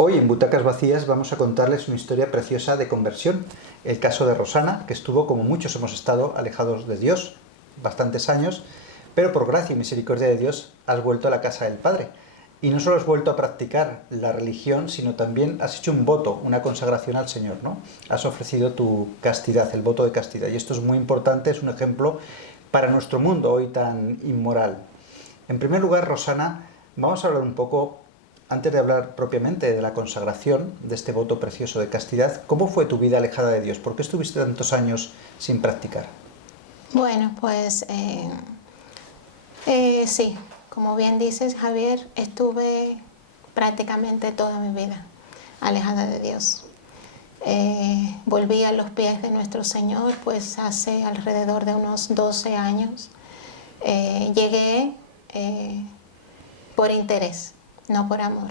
Hoy en Butacas Vacías vamos a contarles una historia preciosa de conversión, el caso de Rosana, que estuvo, como muchos hemos estado, alejados de Dios bastantes años, pero por gracia y misericordia de Dios has vuelto a la casa del Padre. Y no solo has vuelto a practicar la religión, sino también has hecho un voto, una consagración al Señor, ¿no? Has ofrecido tu castidad, el voto de castidad. Y esto es muy importante, es un ejemplo para nuestro mundo hoy tan inmoral. En primer lugar, Rosana, vamos a hablar un poco, antes de hablar propiamente de la consagración, de este voto precioso de castidad, ¿cómo fue tu vida alejada de Dios? ¿Por qué estuviste tantos años sin practicar? Bueno, pues sí, como bien dices, Javier, estuve prácticamente toda mi vida alejada de Dios. Volví a los pies de nuestro Señor pues hace alrededor de unos 12 años. Llegué por interés, no por amor.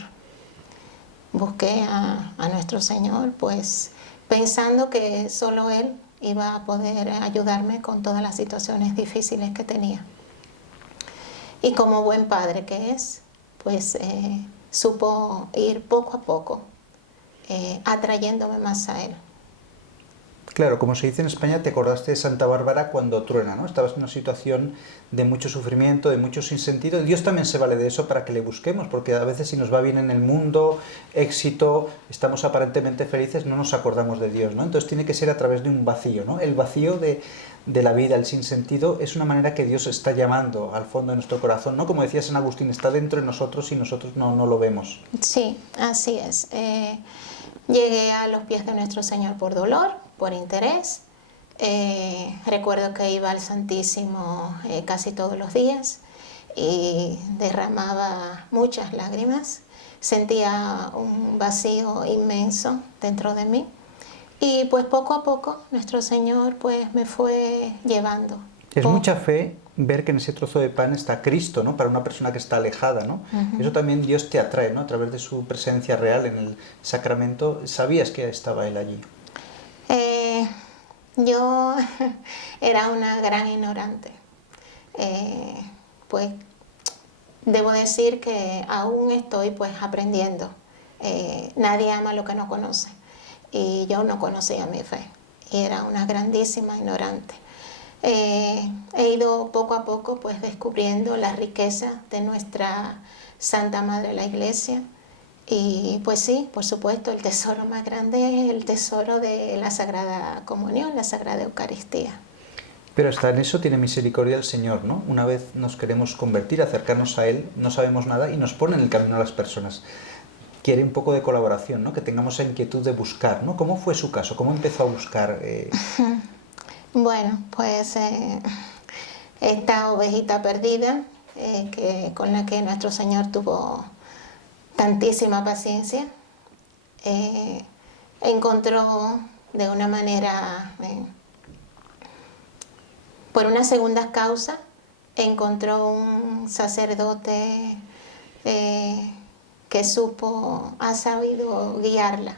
Busqué a nuestro Señor pues pensando que solo Él iba a poder ayudarme con todas las situaciones difíciles que tenía. Y como buen padre que es, pues supo ir poco a poco atrayéndome más a Él. Claro, como se dice en España, te acordaste de Santa Bárbara cuando truena, ¿no? Estabas en una situación de mucho sufrimiento, de mucho sinsentido. Dios también se vale de eso para que le busquemos, porque a veces si nos va bien en el mundo, éxito, estamos aparentemente felices, no nos acordamos de Dios, ¿no? Entonces tiene que ser a través de un vacío, ¿no? El vacío de la vida, el sinsentido, es una manera que Dios está llamando al fondo de nuestro corazón, ¿no? Como decía San Agustín, está dentro de nosotros y nosotros no lo vemos. Sí, así es. Llegué a los pies de nuestro Señor por dolor, por interés. Recuerdo que iba al Santísimo casi todos los días y derramaba muchas lágrimas. Sentía un vacío inmenso dentro de mí. Y pues poco a poco nuestro Señor pues me fue llevando. Es mucha fe ver que en ese trozo de pan está Cristo, ¿no? Para una persona que está alejada, ¿no? Eso también Dios te atrae, ¿no? A través de su presencia real en el sacramento, sabías que estaba Él allí. Yo era una gran ignorante. Pues debo decir que aún estoy pues aprendiendo. Nadie ama lo que no conoce. Y yo no conocía mi fe. Y era una grandísima ignorante. He ido poco a poco pues descubriendo la riqueza de nuestra Santa Madre la Iglesia. Y pues sí, por supuesto, el tesoro más grande es el tesoro de la Sagrada Comunión, la Sagrada Eucaristía. Pero hasta en eso tiene misericordia el Señor, ¿no? Una vez nos queremos convertir, acercarnos a Él, no sabemos nada y nos pone en el camino a las personas. Quiere un poco de colaboración, ¿no? Que tengamos esa inquietud de buscar, ¿no? ¿Cómo fue su caso? ¿Cómo empezó a buscar? Bueno, pues esta ovejita perdida con la que nuestro Señor tuvo tantísima paciencia, encontró de una manera, por una segunda causa, encontró un sacerdote que ha sabido guiarla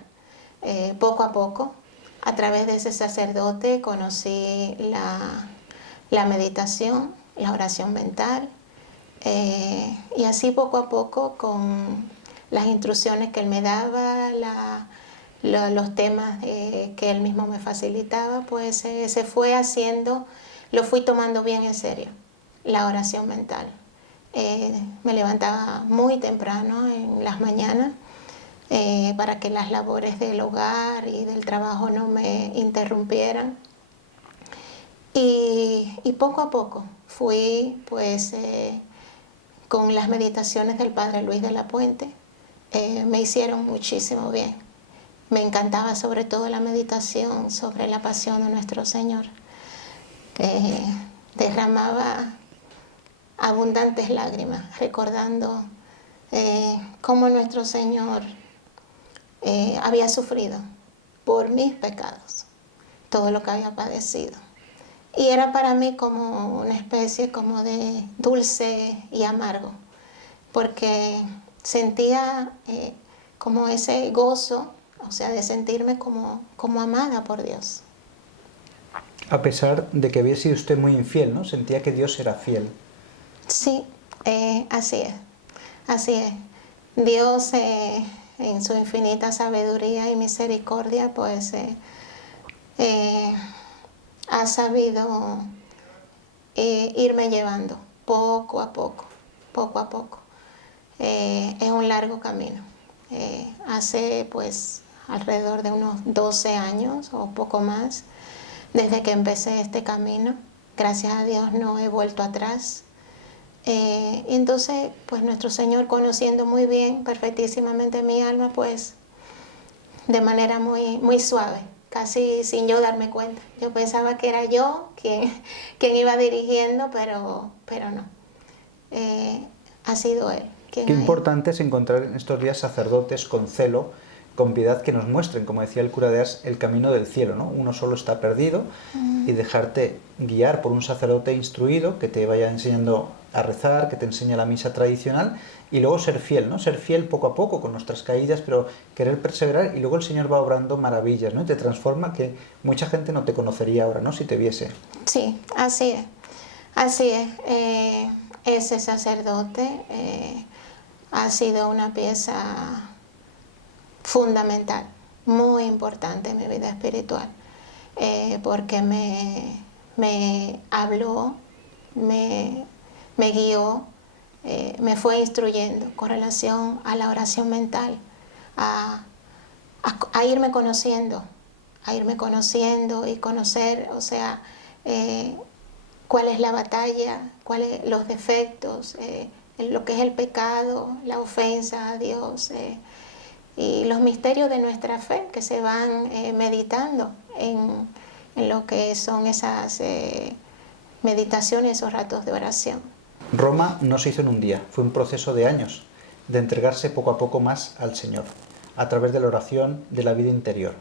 poco a poco. A través de ese sacerdote conocí la meditación, la oración mental, y así poco a poco con las instrucciones que él me daba, los temas que él mismo me facilitaba, pues se fue haciendo, lo fui tomando bien en serio, la oración mental. Me levantaba muy temprano en las mañanas para que las labores del hogar y del trabajo no me interrumpieran. Y poco a poco fui pues con las meditaciones del Padre Luis de la Puente, me hicieron muchísimo bien. Me encantaba sobre todo la meditación sobre la pasión de nuestro Señor. Derramaba abundantes lágrimas recordando cómo nuestro Señor había sufrido por mis pecados, todo lo que había padecido. Y era para mí como una especie como de dulce y amargo, porque sentía como ese gozo, o sea, de sentirme como amada por Dios. A pesar de que había sido usted muy infiel, ¿no? Sentía que Dios era fiel. Sí, así es, así es. Dios en su infinita sabiduría y misericordia, pues ha sabido irme llevando poco a poco, poco a poco. Es un largo camino. Hace pues alrededor de unos 12 años o poco más desde que empecé este camino. Gracias a Dios no he vuelto atrás. Entonces, pues nuestro Señor, conociendo muy bien, perfectísimamente mi alma, pues de manera muy suave, casi sin yo darme cuenta. Yo pensaba que era yo quien iba dirigiendo, pero no. Ha sido Él quien Qué ha ido. importante es encontrar en estos días sacerdotes con celo, con piedad, que nos muestren, como decía el cura de Ars, el camino del cielo, ¿no? Uno solo está perdido, y dejarte guiar por un sacerdote instruido que te vaya enseñando a rezar, que te enseñe la misa tradicional, y luego ser fiel, ¿no? Ser fiel poco a poco con nuestras caídas, pero querer perseverar, y luego el Señor va obrando maravillas, ¿no? Y te transforma, que mucha gente no te conocería ahora, ¿no? Si te viese. Sí, así es. Así es. Ese sacerdote ha sido una pieza fundamental, muy importante en mi vida espiritual, porque me habló, me guió, me fue instruyendo con relación a la oración mental, a irme conociendo y conocer, o sea, cuál es la batalla, cuáles los defectos, lo que es el pecado, la ofensa a Dios, y los misterios de nuestra fe que se van meditando en lo que son esas meditaciones, esos ratos de oración. Roma no se hizo en un día, fue un proceso de años, de entregarse poco a poco más al Señor, a través de la oración, de la vida interior.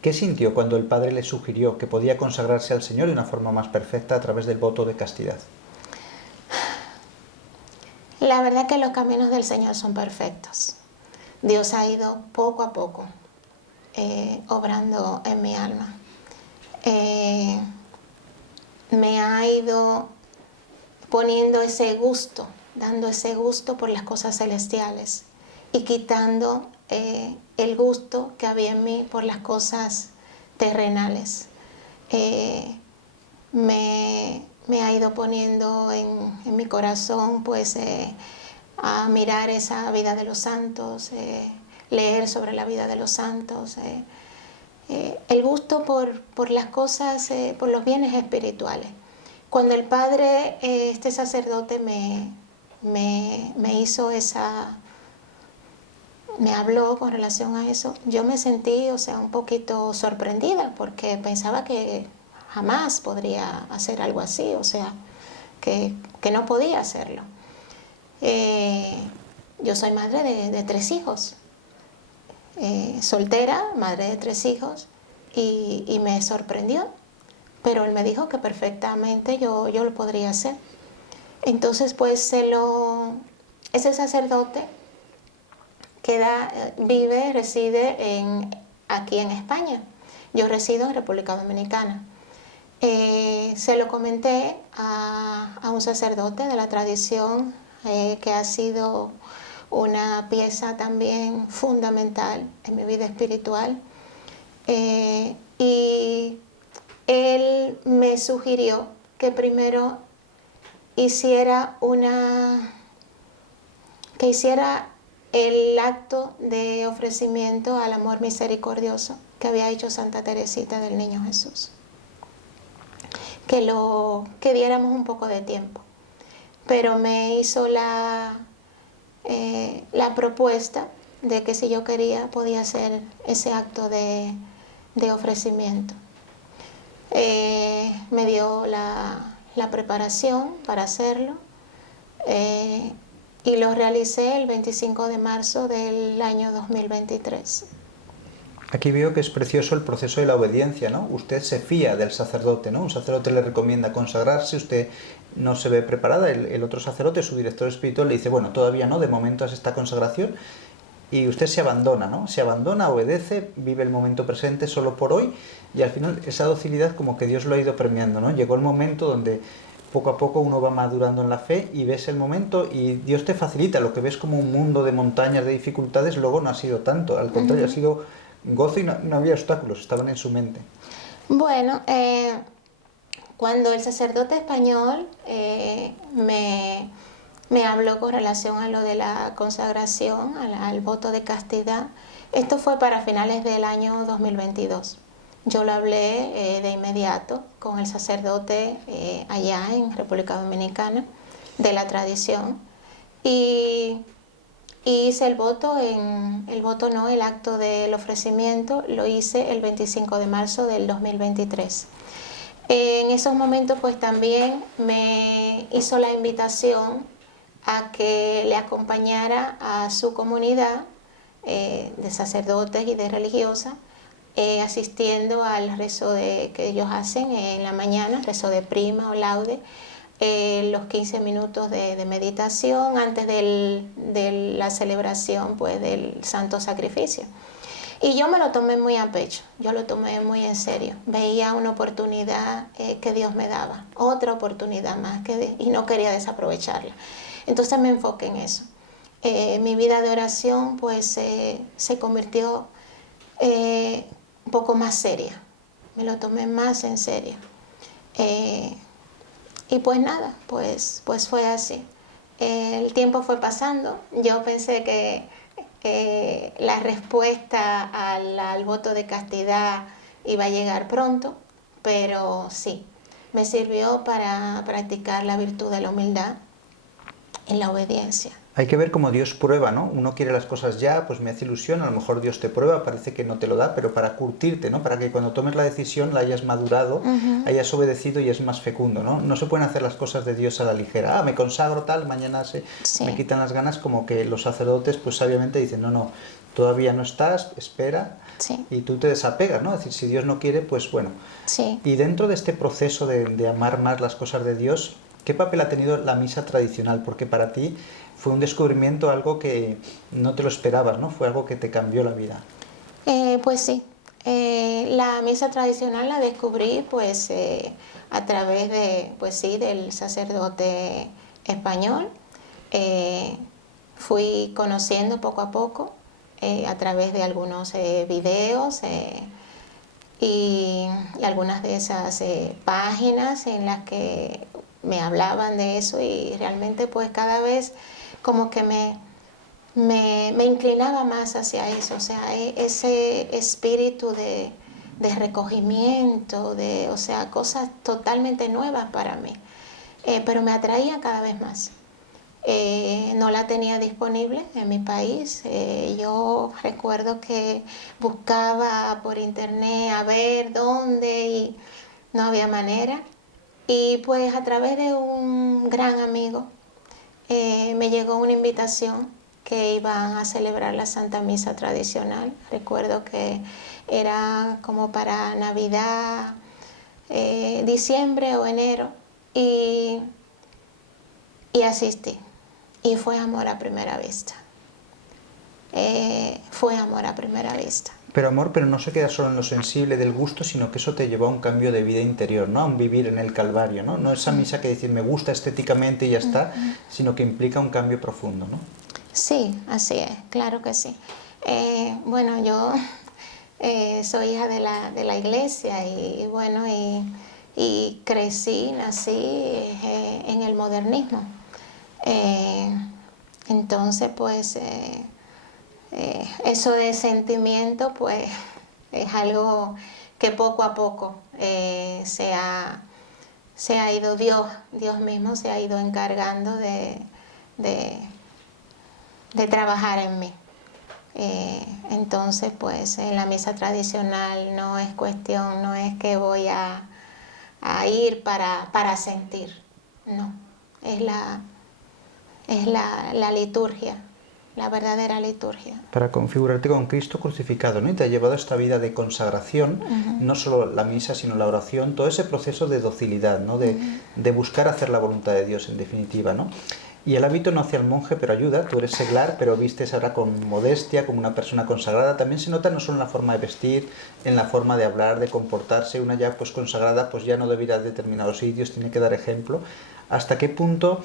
¿Qué sintió cuando el Padre le sugirió que podía consagrarse al Señor de una forma más perfecta a través del voto de castidad? La verdad que los caminos del Señor son perfectos. Dios ha ido poco a poco obrando en mi alma. Me ha ido poniendo ese gusto, dando ese gusto por las cosas celestiales y quitando el gusto que había en mí por las cosas terrenales. Me ha ido poniendo en mi corazón pues a mirar esa vida de los santos, leer sobre la vida de los santos, el gusto por las cosas, por los bienes espirituales. Cuando el Padre, este sacerdote, me hizo me habló con relación a eso, yo me sentí, o sea, un poquito sorprendida, porque pensaba que jamás podría hacer algo así, o sea, que no podía hacerlo. Yo soy madre de 3 hijos, soltera, madre de 3 hijos, y me sorprendió, pero él me dijo que perfectamente yo lo podría hacer. Entonces, pues ese sacerdote reside aquí en España. Yo resido en República Dominicana. Se lo comenté a un sacerdote de la tradición que ha sido una pieza también fundamental en mi vida espiritual, y él me sugirió que primero hiciera el acto de ofrecimiento al amor misericordioso que había hecho Santa Teresita del Niño Jesús, que diéramos un poco de tiempo, pero me hizo la propuesta de que si yo quería podía hacer ese acto de ofrecimiento. Me dio la preparación para hacerlo, y lo realicé el 25 de marzo del año 2023. Aquí veo que es precioso el proceso de la obediencia, ¿no? Usted se fía del sacerdote, ¿no? Un sacerdote le recomienda consagrarse, usted no se ve preparada, el otro sacerdote, su director espiritual, le dice, bueno, todavía no, de momento es esta consagración, y usted se abandona, ¿no? Se abandona, obedece, vive el momento presente solo por hoy, y al final esa docilidad como que Dios lo ha ido premiando, ¿no? Llegó el momento donde poco a poco uno va madurando en la fe y ves el momento y Dios te facilita. Lo que ves como un mundo de montañas, de dificultades, luego no ha sido tanto. Al contrario, ha sido gozo y no había obstáculos, estaban en su mente. Bueno, cuando el sacerdote español me habló con relación a lo de la consagración, al voto de castidad, esto fue para finales del año 2022. Yo lo hablé de inmediato con el sacerdote allá en República Dominicana de la tradición y hice el acto del ofrecimiento lo hice el 25 de marzo del 2023. En esos momentos pues también me hizo la invitación a que le acompañara a su comunidad de sacerdotes y de religiosas asistiendo al rezo que ellos hacen en la mañana, rezo de prima o laude, los 15 minutos de meditación antes de la celebración pues, del Santo Sacrificio. Y yo me lo tomé muy a pecho, yo lo tomé muy en serio. Veía una oportunidad que Dios me daba, otra oportunidad más, y no quería desaprovecharla. Entonces me enfoqué en eso. Mi vida de oración pues se convirtió un poco más seria, me lo tomé más en serio. Y pues nada, pues fue así. El tiempo fue pasando, yo pensé que la respuesta al voto de castidad iba a llegar pronto, pero sí, me sirvió para practicar la virtud de la humildad y la obediencia. Hay que ver cómo Dios prueba, ¿no? Uno quiere las cosas ya, pues me hace ilusión, a lo mejor Dios te prueba, parece que no te lo da, pero para curtirte, ¿no? Para que cuando tomes la decisión la hayas madurado, hayas obedecido y es más fecundo, ¿no? No se pueden hacer las cosas de Dios a la ligera. Me consagro tal, mañana me quitan las ganas, como que los sacerdotes pues sabiamente dicen, no, todavía no estás, espera, y tú te desapegas, ¿no? Es decir, si Dios no quiere, pues bueno. Y dentro de este proceso de amar más las cosas de Dios, ¿qué papel ha tenido la misa tradicional? Porque para ti fue un descubrimiento, algo que no te lo esperabas, ¿no? Fue algo que te cambió la vida. Pues sí. La misa tradicional la descubrí pues a través del sacerdote español. Fui conociendo poco a poco a través de algunos videos y algunas de esas páginas en las que me hablaban de eso y realmente pues cada vez como que me inclinaba más hacia eso, o sea, ese espíritu de recogimiento, o sea, cosas totalmente nuevas para mí, pero me atraía cada vez más. No la tenía disponible en mi país. Yo recuerdo que buscaba por internet a ver dónde y no había manera. Y pues a través de un gran amigo me llegó una invitación que iban a celebrar la Santa Misa tradicional. Recuerdo que era como para Navidad, diciembre o enero, y asistí. Y fue amor a primera vista. Fue amor a primera vista. Pero amor, pero no se queda solo en lo sensible del gusto, sino que eso te llevó a un cambio de vida interior, ¿no? A un vivir en el Calvario, ¿no? No esa misa que decir me gusta estéticamente y ya está, sino que implica un cambio profundo, ¿no? Sí, así es, claro que sí. Bueno, yo soy hija de la iglesia y bueno, y crecí, nací en el modernismo. Entonces, pues, eso de sentimiento, pues, es algo que poco a poco se ha ido Dios mismo se ha ido encargando de trabajar en mí. Entonces, pues, en la misa tradicional no es cuestión, no es que voy a ir para sentir, no, es la liturgia, la verdadera liturgia. Para configurarte con Cristo crucificado, ¿no? Y te ha llevado a esta vida de consagración, no solo la misa, sino la oración, todo ese proceso de docilidad, ¿no? De buscar hacer la voluntad de Dios, en definitiva, ¿no? Y el hábito no hace al monje, pero ayuda. Tú eres seglar, pero vistes ahora con modestia, como una persona consagrada. También se nota no solo en la forma de vestir, en la forma de hablar, de comportarse. Una ya pues consagrada pues ya no debe ir a determinados sitios, tiene que dar ejemplo. ¿Hasta qué punto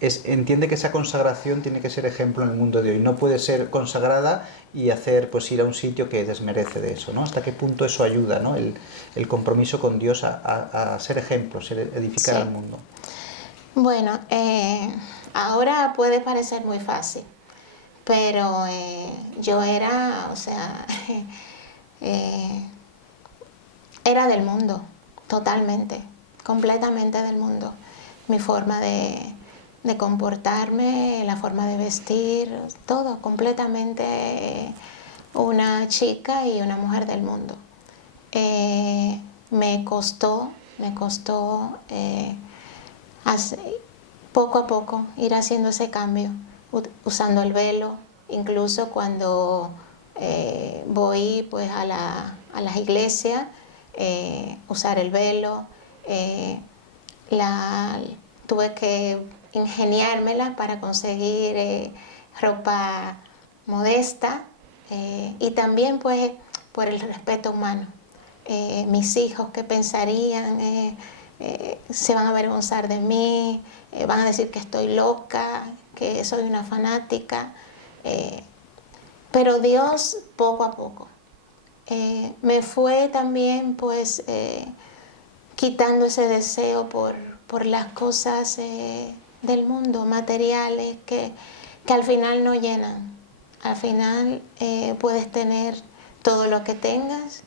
entiende que esa consagración tiene que ser ejemplo en el mundo de hoy? No puede ser consagrada y hacer pues ir a un sitio que desmerece de eso, ¿no? ¿Hasta qué punto eso ayuda, ¿no? El compromiso con Dios a ser ejemplo, edificar Sí. al mundo. Bueno, ahora puede parecer muy fácil, pero yo era, o sea, eh, era del mundo, totalmente, completamente del mundo. Mi forma de comportarme, la forma de vestir, todo, completamente una chica y una mujer del mundo. Me costó poco a poco ir haciendo ese cambio, usando el velo, incluso cuando voy pues a las iglesias, usar el velo. Tuve que ingeniármela para conseguir ropa modesta, y también pues por el respeto humano. Mis hijos, ¿qué pensarían? Se van a avergonzar de mí, van a decir que estoy loca, que soy una fanática. Pero Dios poco a poco me fue también pues quitando ese deseo por las cosas del mundo, materiales, que al final no llenan. Al final puedes tener todo lo que tengas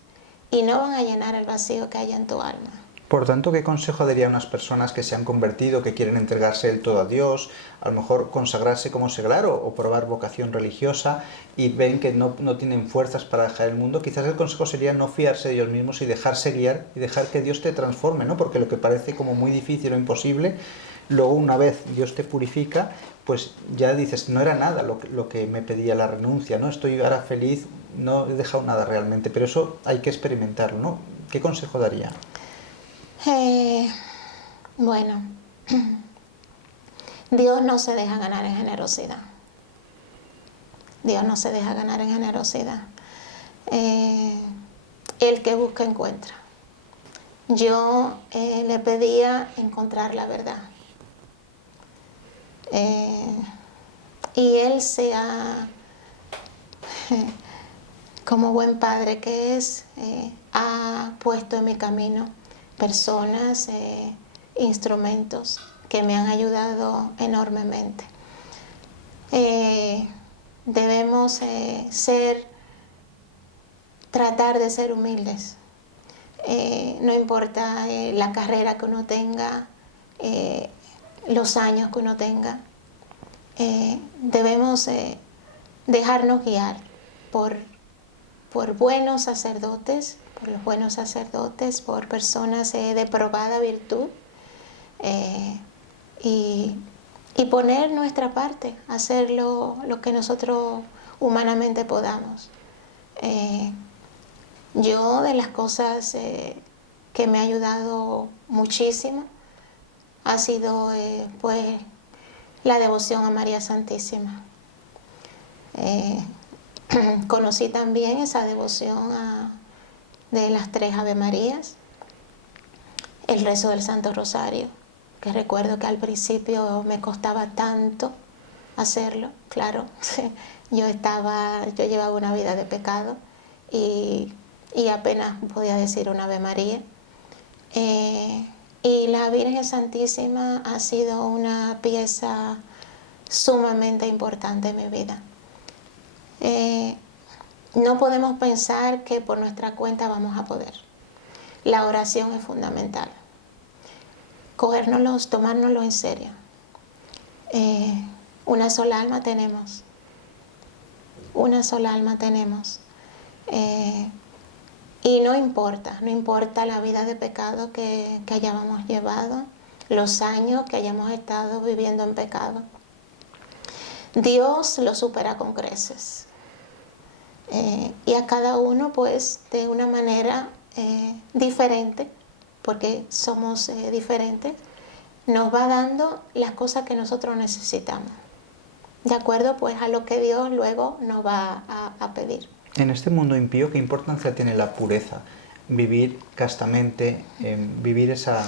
y no van a llenar el vacío que hay en tu alma. Por tanto, ¿qué consejo daría a unas personas que se han convertido, que quieren entregarse del todo a Dios, a lo mejor consagrarse como seglar o probar vocación religiosa y ven que no tienen fuerzas para dejar el mundo? Quizás el consejo sería no fiarse de ellos mismos y dejarse guiar y dejar que Dios te transforme, ¿no? Porque lo que parece como muy difícil o imposible, luego una vez Dios te purifica, pues ya dices, no era nada lo que me pedía la renuncia, ¿no? Estoy ahora feliz, no he dejado nada realmente, pero eso hay que experimentarlo, ¿no? ¿Qué consejo daría? Bueno, Dios no se deja ganar en generosidad. Dios no se deja ganar en generosidad. El que busca encuentra. Yo le pedía encontrar la verdad. Y Él como buen padre que es, ha puesto en mi camino personas, instrumentos que me han ayudado enormemente. Debemos tratar de ser humildes. No importa la carrera que uno tenga, los años que uno tenga. Debemos dejarnos guiar por buenos sacerdotes, por los buenos sacerdotes, por personas de probada virtud, y poner nuestra parte, hacer lo que nosotros humanamente podamos. Yo, de las cosas que me ha ayudado muchísimo ha sido pues la devoción a María Santísima. Conocí también esa devoción de las 3 Ave Marías, el rezo del Santo Rosario, que recuerdo que al principio me costaba tanto hacerlo. Claro, yo llevaba una vida de pecado y apenas podía decir una Ave María. Y la Virgen Santísima ha sido una pieza sumamente importante en mi vida. No podemos pensar que por nuestra cuenta vamos a poder. La oración es fundamental. Tomárnoslo en serio. Una sola alma tenemos. Una sola alma tenemos. Y no importa la vida de pecado que hayamos llevado, los años que hayamos estado viviendo en pecado. Dios lo supera con creces. Y a cada uno pues de una manera diferente, porque somos diferentes, nos va dando las cosas que nosotros necesitamos, de acuerdo pues a lo que Dios luego nos va a pedir. En este mundo impío, ¿qué importancia tiene la pureza? Vivir castamente, vivir esa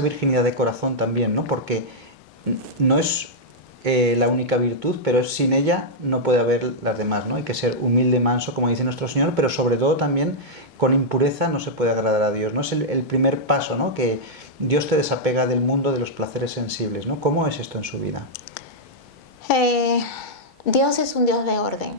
virginidad de corazón también, ¿no? Porque no es la única virtud, pero sin ella no puede haber las demás, ¿no? Hay que ser humilde, manso, como dice nuestro Señor, pero sobre todo también con impureza no se puede agradar a Dios, ¿no? Es el primer paso, ¿no? Que Dios te desapega del mundo de los placeres sensibles, ¿no? ¿Cómo es esto en su vida? Dios es un Dios de orden.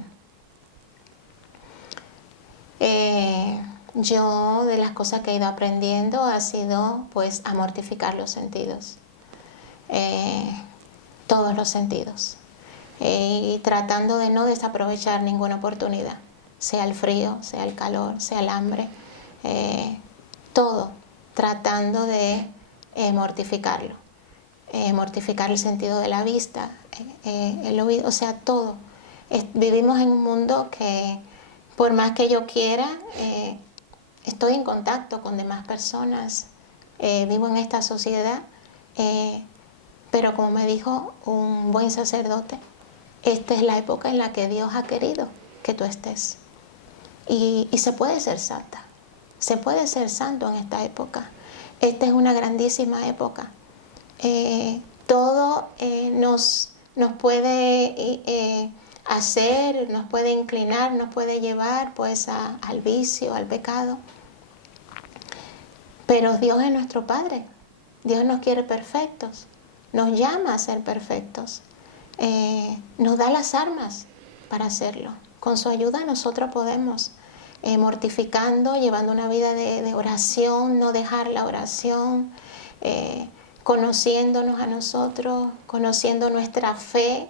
Yo de las cosas que he ido aprendiendo ha sido pues a mortificar los sentidos, todos los sentidos, y tratando de no desaprovechar ninguna oportunidad, sea el frío, sea el calor, sea el hambre, todo tratando de mortificarlo, mortificar el sentido de la vista, el oído, o sea, todo. Vivimos en un mundo que por más que yo quiera, estoy en contacto con demás personas, vivo en esta sociedad, pero como me dijo un buen sacerdote, esta es la época en la que Dios ha querido que tú estés. Y se puede ser santa, se puede ser santo en esta época. Esta es una grandísima época. Todo nos puede hacer, nos puede inclinar, nos puede llevar pues al vicio, al pecado. Pero Dios es nuestro Padre. Dios nos quiere perfectos, nos llama a ser perfectos, nos da las armas para hacerlo. Con su ayuda nosotros podemos, mortificando, llevando una vida de oración, no dejar la oración, conociéndonos a nosotros, conociendo nuestra fe,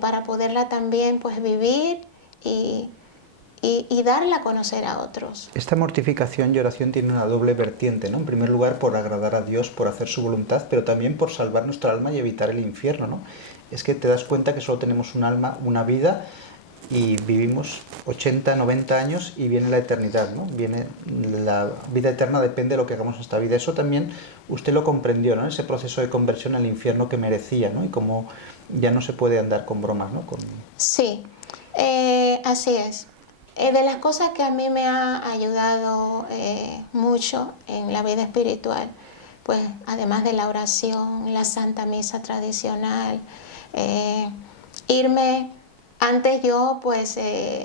para poderla también pues vivir y darla a conocer a otros. Esta mortificación y oración tiene una doble vertiente, ¿no? En primer lugar, por agradar a Dios, por hacer su voluntad, pero también por salvar nuestra alma y evitar el infierno, ¿no? Es que te das cuenta que solo tenemos un alma, una vida, y vivimos 80, 90 años y viene la eternidad, ¿no? Viene la vida eterna, depende de lo que hagamos en esta vida. Eso también usted lo comprendió, ¿no? Ese proceso de conversión al infierno que merecía, ¿no? Y cómo ya no se puede andar con bromas, ¿no? Sí, así es. De las cosas que a mí me ha ayudado mucho en la vida espiritual, pues además de la oración, la Santa Misa tradicional, irme, antes yo pues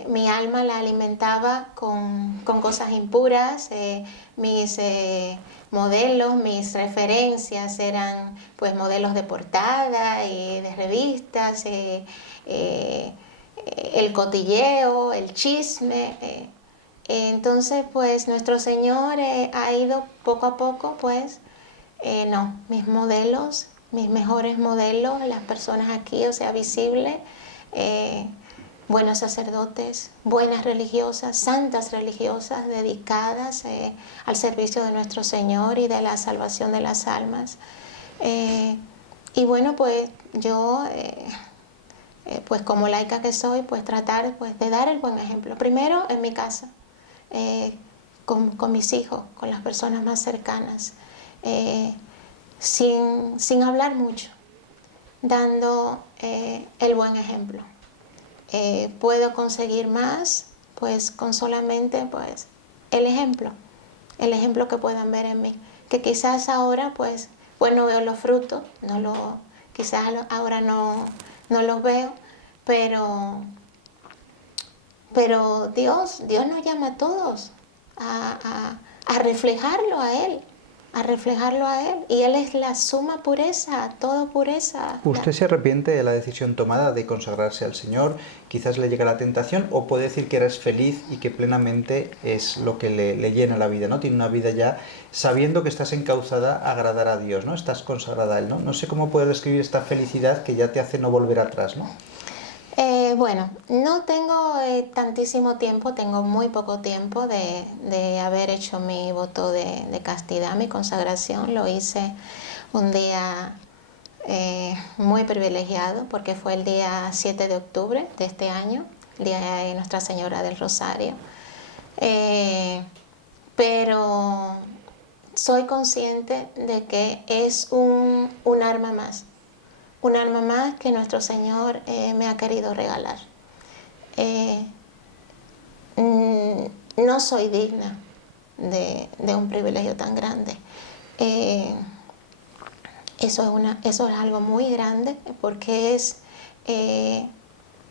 mi alma la alimentaba con cosas impuras, mis modelos, mis referencias eran pues modelos de portada y de revistas, el cotilleo, el chisme. Entonces, pues nuestro Señor ha ido poco a poco, pues, no, mis modelos, mis mejores modelos, las personas aquí, o sea, visibles, buenos sacerdotes, buenas religiosas, santas religiosas, dedicadas al servicio de nuestro Señor y de la salvación de las almas. Y bueno, pues yo... pues como laica que soy, pues tratar pues, de dar el buen ejemplo. Primero en mi casa, con mis hijos, con las personas más cercanas, sin hablar mucho, dando el buen ejemplo. Puedo conseguir más pues con solamente pues el ejemplo que puedan ver en mí, que quizás ahora pues no veo los frutos, quizás ahora no los veo, pero Dios nos llama a todos a reflejarlo a Él, y Él es la suma pureza, toda pureza. ¿Usted se arrepiente de la decisión tomada de consagrarse al Señor? Quizás le llega la tentación, o puede decir que eres feliz y que plenamente es lo que le llena la vida, ¿no? Tiene una vida ya sabiendo que estás encauzada a agradar a Dios, ¿no? Estás consagrada a Él, ¿no? No sé cómo puedes describir esta felicidad que ya te hace no volver atrás, ¿no? Bueno, no tengo tantísimo tiempo, tengo muy poco tiempo de haber hecho mi voto de castidad, mi consagración. Lo hice un día muy privilegiado porque fue el día 7 de octubre de este año, el día de Nuestra Señora del Rosario. Pero soy consciente de que es un arma más que nuestro Señor me ha querido regalar. No soy digna de un privilegio tan grande. Eso es algo muy grande porque es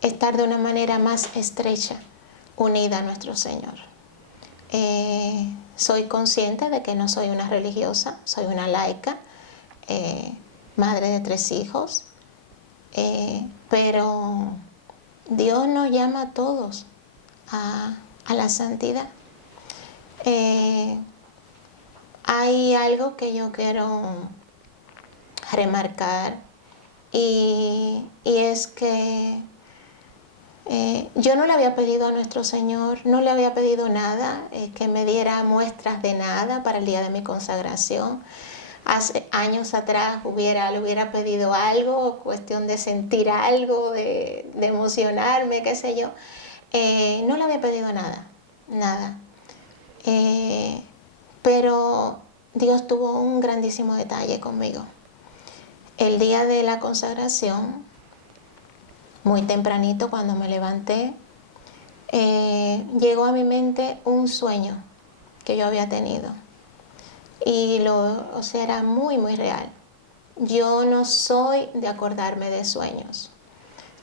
estar de una manera más estrecha unida a nuestro Señor. Soy consciente de que no soy una religiosa, soy una laica, madre de 3 hijos, pero Dios nos llama a todos a la santidad. Hay algo que yo quiero remarcar y es que yo no le había pedido a nuestro Señor, no le había pedido nada, que me diera muestras de nada para el día de mi consagración. Hace años atrás le hubiera pedido algo, cuestión de sentir algo, de emocionarme, qué sé yo. No le había pedido nada. Pero Dios tuvo un grandísimo detalle conmigo. El día de la consagración, muy tempranito cuando me levanté, llegó a mi mente un sueño que yo había tenido. Y era muy, muy real. Yo no soy de acordarme de sueños.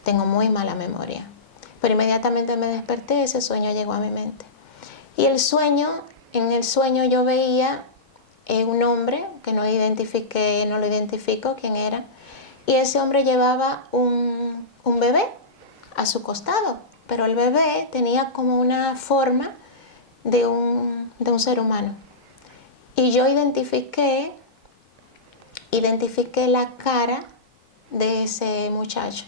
Tengo muy mala memoria. Pero inmediatamente me desperté, ese sueño llegó a mi mente. Y en el sueño yo veía un hombre que no lo identifico quién era. Y ese hombre llevaba un bebé a su costado. Pero el bebé tenía como una forma de un ser humano. Y yo identifiqué la cara de ese muchacho.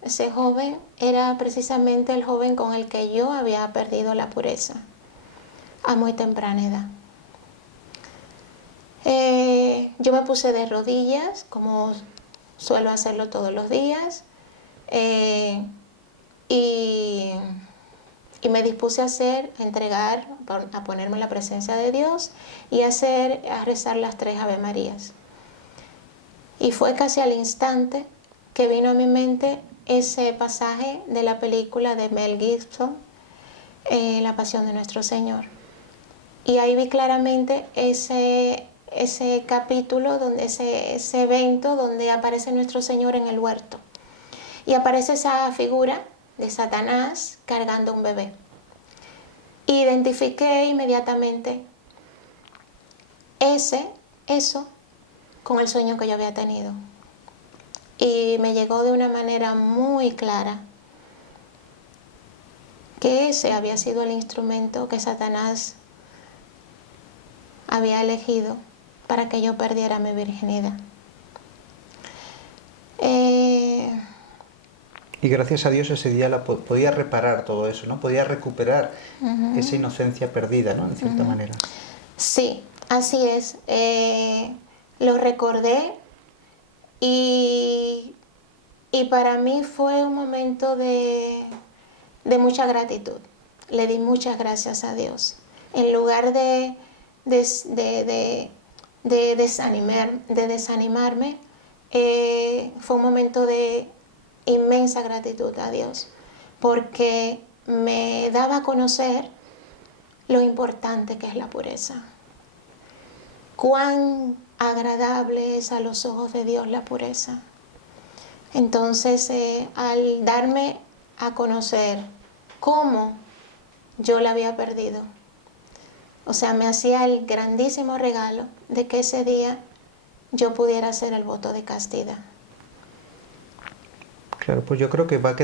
Ese joven, era precisamente el joven con el que yo había perdido la pureza a muy temprana edad. Yo me puse de rodillas, como suelo hacerlo todos los días, y me dispuse a ponerme en la presencia de Dios y a rezar las 3 Ave Marías. Y fue casi al instante que vino a mi mente ese pasaje de la película de Mel Gibson, La Pasión de Nuestro Señor. Y ahí vi claramente ese capítulo, ese evento donde aparece nuestro Señor en el huerto. Y aparece esa figura de Satanás cargando un bebé. Identifiqué inmediatamente eso con el sueño que yo había tenido. Y me llegó de una manera muy clara que ese había sido el instrumento que Satanás había elegido para que yo perdiera mi virginidad. Y gracias a Dios ese día podía reparar todo eso, ¿no? Podía recuperar esa inocencia perdida, ¿no? En cierta manera. Sí, así es. Lo recordé y para mí fue un momento de mucha gratitud. Le di muchas gracias a Dios. En lugar de desanimarme, fue un momento de inmensa gratitud a Dios, porque me daba a conocer lo importante que es la pureza. Cuán agradable es a los ojos de Dios la pureza. Entonces, al darme a conocer cómo yo la había perdido, o sea, me hacía el grandísimo regalo de que ese día yo pudiera hacer el voto de castidad. Claro, pues yo creo que va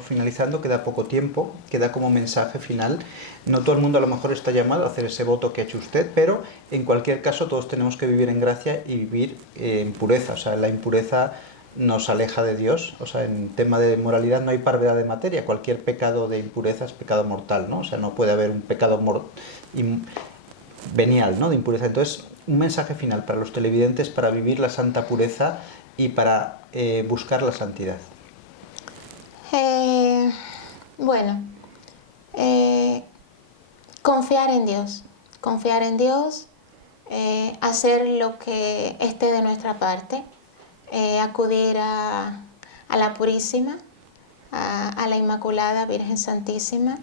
finalizando, queda poco tiempo, queda como mensaje final. No todo el mundo a lo mejor está llamado a hacer ese voto que ha hecho usted, pero en cualquier caso todos tenemos que vivir en gracia y vivir en pureza. O sea, la impureza nos aleja de Dios. O sea, en tema de moralidad no hay parvedad de materia. Cualquier pecado de impureza es pecado mortal, ¿no? O sea, no puede haber un pecado venial, ¿no? De impureza. Entonces, un mensaje final para los televidentes para vivir la santa pureza y para buscar la santidad. Confiar en Dios. confiar en Dios, hacer lo que esté de nuestra parte, acudir a la Purísima, a la Inmaculada Virgen Santísima,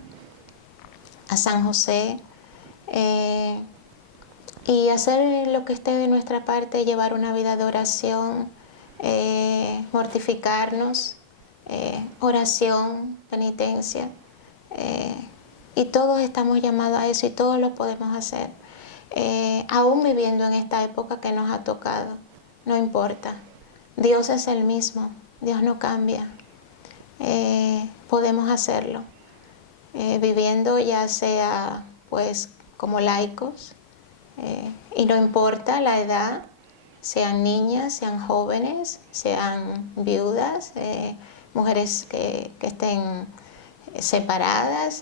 a San José, y hacer lo que esté de nuestra parte, llevar una vida de oración, mortificarnos, oración, penitencia, y todos estamos llamados a eso y todos lo podemos hacer, aún viviendo en esta época que nos ha tocado, no importa, Dios es el mismo, Dios no cambia, podemos hacerlo, viviendo ya sea pues como laicos, y no importa la edad, sean niñas, sean jóvenes, sean viudas, mujeres que estén separadas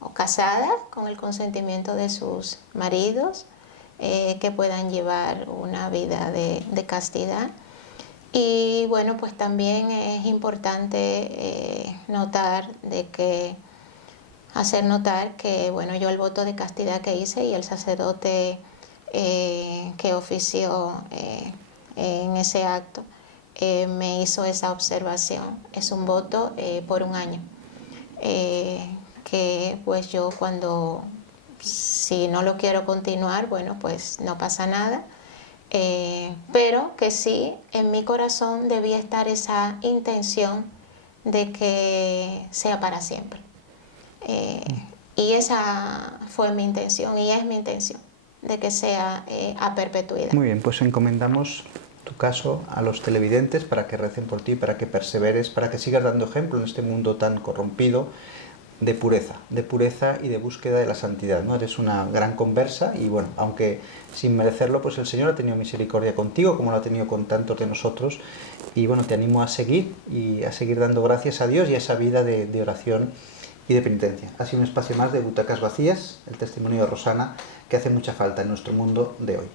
o casadas con el consentimiento de sus maridos, que puedan llevar una vida de castidad. Y bueno, pues también es importante hacer notar que bueno, yo el voto de castidad que hice y el sacerdote que ofició en ese acto me hizo esa observación. Es un voto por un año, que pues yo si no lo quiero continuar, bueno, pues no pasa nada, pero que sí, en mi corazón debía estar esa intención de que sea para siempre. Y esa fue mi intención y es mi intención, de que sea a perpetuidad. Muy bien, pues encomendamos tu caso a los televidentes para que recen por ti, para que perseveres, para que sigas dando ejemplo en este mundo tan corrompido de pureza y de búsqueda de la santidad, ¿no? Eres una gran conversa y bueno, aunque sin merecerlo, pues el Señor ha tenido misericordia contigo, como lo ha tenido con tantos de nosotros, y bueno, te animo a seguir dando gracias a Dios y a esa vida de oración y de penitencia. Ha sido un espacio más de Butacas Vacías, el testimonio de Rosana, que hace mucha falta en nuestro mundo de hoy.